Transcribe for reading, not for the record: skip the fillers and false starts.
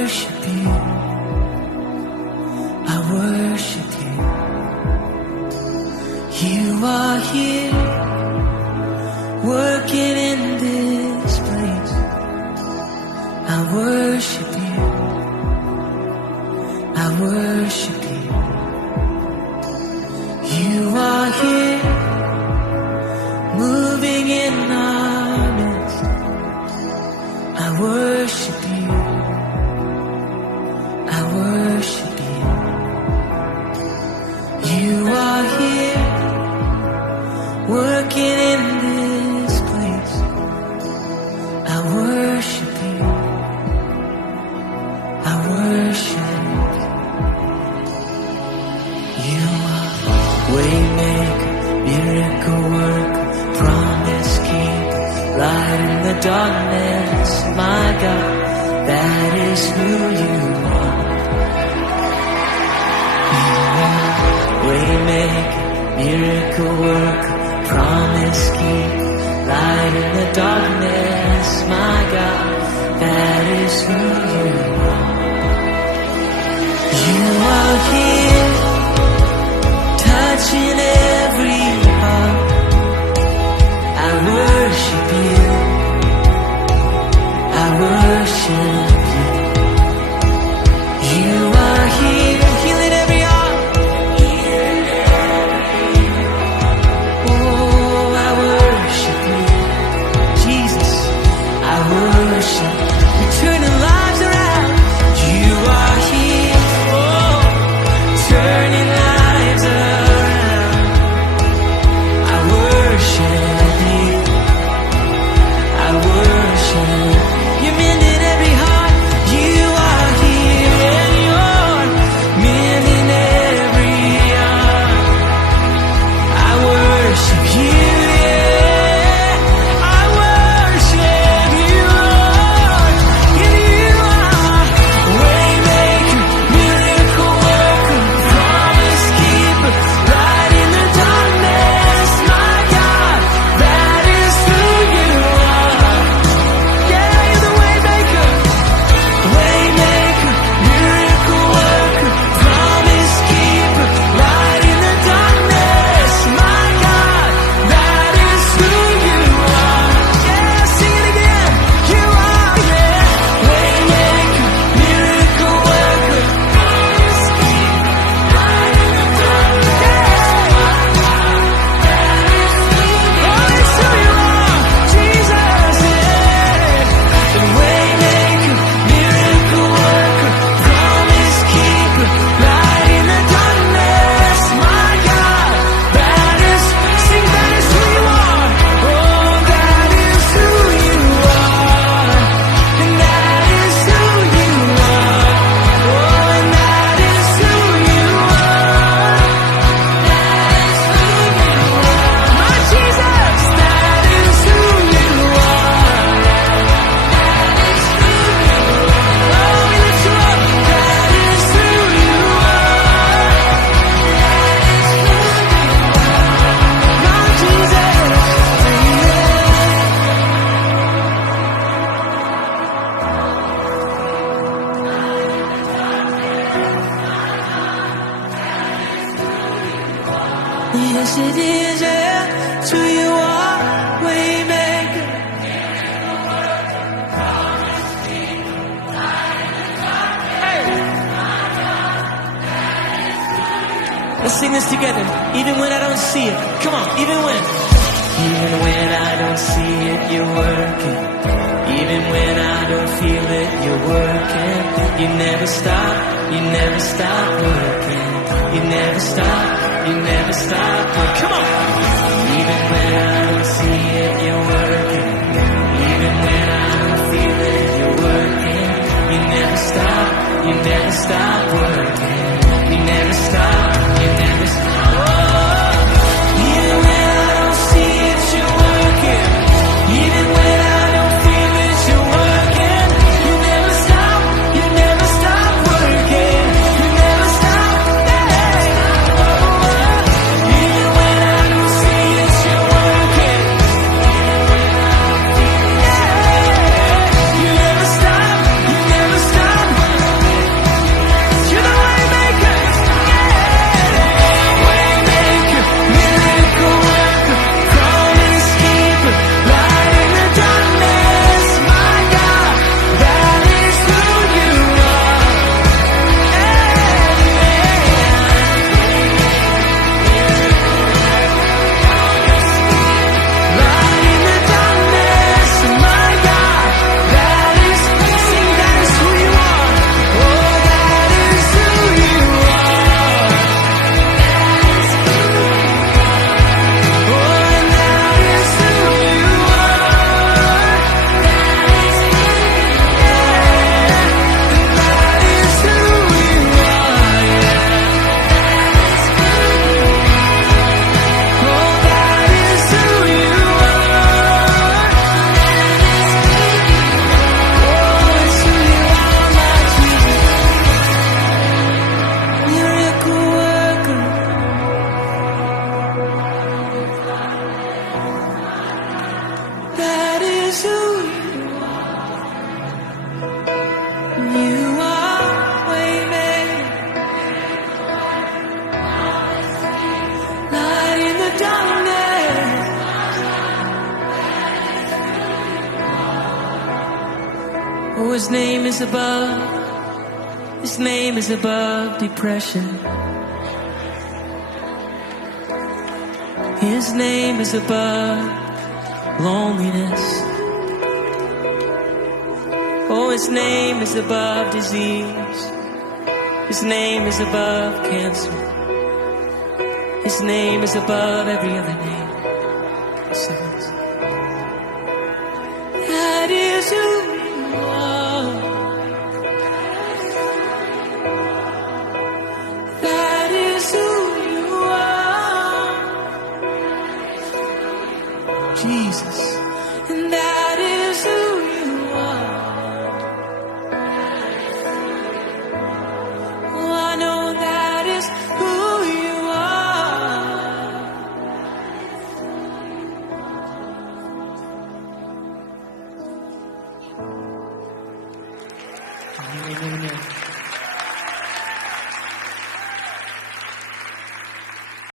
worship you. I worship you. You are here, working in this place. I worship you. I worship you. You are here, moving in our midst. I worship you. I worship you. You are here, working in this place. I worship you. I worship you. You are waymaker, miracle worker, promise keeper, light in the darkness. My God, that is who you are. You are waymaker, miracle worker, promise keeper, light in the darkness. My God, that is who you are. You are here, touching every heart. I worship you. I worship you. You are here, healing every heart. Oh, I worship you, Jesus. I worship you. You're turning lives around. You are here, oh, turning lives around. I worship you. I worship you. You're mending every heart. You are here and you're mending every heart. I worship you, yeah. I worship you, Lord. And you are waymaker, miracle worker, promise keeper, light in the darkness. My God, that is who you are. Yeah, you're the waymaker, waymaker, miracle worker, promise keeper, light in the darkness. My God, that is who you are. Yeah, sing it again. You are, yeah, waymaker, miracle worker, promise keeper, light in the darkness. My God, that is who you are. Oh, it's who you are, Jesus, yeah. The waymaker, miracle worker, promise keeper, light in the darkness. My God, that is, sing, that is who you are. Oh, that is who you are. And that is who you are. Oh, and that is who you are. That is who you are. My Jesus, that is who you are. That is who you are. Oh, we lift you up. That is who you are. That is who you are. My Jesus, yes it is, yeah. It's who you are, waymaker. Let's sing this together. Even when I don't see it. Come on, even when. Even when I don't see it, you're working. Even when I don't feel it, you're working. You never stop, you never stop working. You never stop, you never stop working. Come on. Even when I don't see it, you're working. Even when I don't feel it, you're working. You never stop, you never stop working. You never stop, you never stop. Oh, even when I don't see it, you're working. Even when I don't feel it, you're working. You never stop, you never stop working. You never stop, yeah. Oh, even when I don't see it, you're working. Yeah. You never stop, you never stop. is above. His name is above depression. His name is above loneliness. Oh, His name is above disease. His name is above cancer. His name is above every other name. That is who you are. That is who you are. Jesus. And that is who you are. Oh, I know that is who you are. Amen.